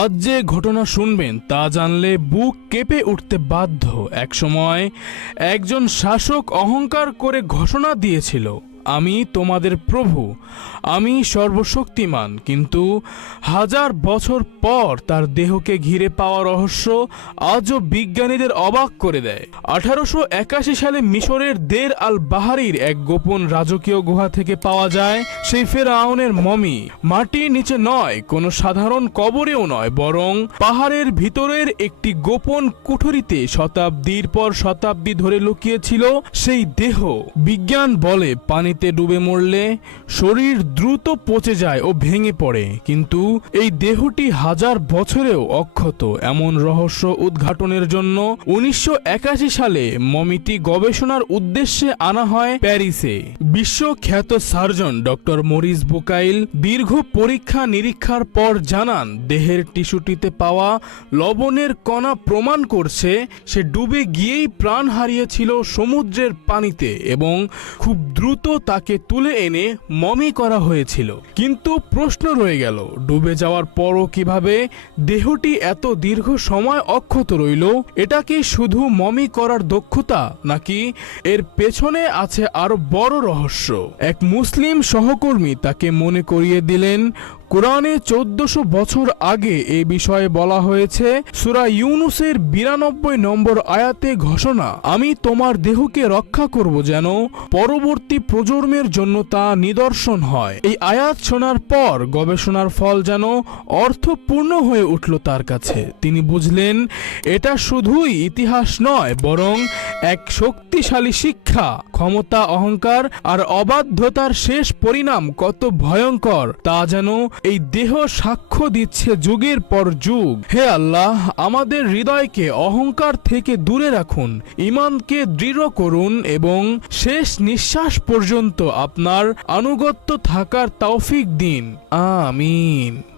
আজ যে ঘটনা শুনবেন তা জানলে বুক কেঁপে উঠতে বাধ্য। একসময় একজন শাসক অহংকার করে ঘোষণা দিয়েছিল। আমি তোমাদের প্রভু। আমি সর্বশক্তিমান, কিন্তু হাজার বছর পর তার দেহকে ঘিরে পাওয়া রহস্য আজও বিজ্ঞানীদের অবাক করে দেয়। আঠারোশো একাশি সালে মিশরের দের আল বাহারির এক গোপন রাজকীয় গুহা থেকে পাওয়া যায় সেই ফেরাউনের মমি। মাটির নিচে নয়, কোনো সাধারণ কবরেও নয়, বরং পাহাড়ের ভিতরের একটি গোপন কুঠরিতে শতাব্দীর পর শতাব্দী ধরে লুকিয়েছিল সেই দেহ। বিজ্ঞান বলে পানিতে ডুবে মরলে শরীর দ্রুত পচে যায় ও ভেঙে পড়ে। কিন্তু এই দেহটি হাজার বছরেও অক্ষত। এমন রহস্য উদ্ঘাটনের জন্য উনিশশো সালে মমিটি গবেষণার উদ্দেশ্যে আনা হয় প্যারিসে। বিশ্বখ্যাত সার্জন ডক্টর মরিস বুকাইল দীর্ঘ পরীক্ষা নিরীক্ষার পর জানান, দেহের টিস্যুটিতে পাওয়া লবণের কণা প্রমাণ করছে সে ডুবে গিয়েই প্রাণ হারিয়েছিল সমুদ্রের পানিতে এবং খুব দ্রুত তাকে তুলে এনে মমি করা হয়েছিল। কিন্তু প্রশ্ন রয়ে গেল, ডুবে যাওয়ার পরও কীভাবে দেহটি এত দীর্ঘ সময় অক্ষত রইল এটা কি শুধু মমি করার দক্ষতা নাকি এর পেছনে আছে আরও বড় রহস্য। এক মুসলিম সহকর্মী তাকে মনে করিয়ে দিলেন কোরআনে চোদ্দশো বছর আগে এ বিষয়ে বলা হয়েছে, সুরা ইউনুসের বিরানব্বই নম্বর আয়াতে ঘোষণা, আমি তোমার দেহকে রক্ষা করব যেন পরবর্তী প্রজন্মের জন্য তা নিদর্শন হয়। এই আয়াত শোনার পর গবেষণার ফল যেন অর্থপূর্ণ হয়ে উঠল তার কাছে। তিনি বুঝলেন, এটা শুধুই ইতিহাস নয়, বরং এক শক্তিশালী শিক্ষা, ক্ষমতা, অহংকার আর অবাধ্যতার শেষ পরিণাম কত ভয়ঙ্কর, তা যেন এই দেহ সাক্ষ্য দিচ্ছে যুগের পর যুগ। হে আল্লাহ, আমাদের হৃদয়কে অহংকার থেকে দূরে রাখুন ইমানকে দৃঢ় করুন এবং শেষ নিঃশ্বাস পর্যন্ত আপনার আনুগত্য থাকার তৌফিক দিন। আমিন।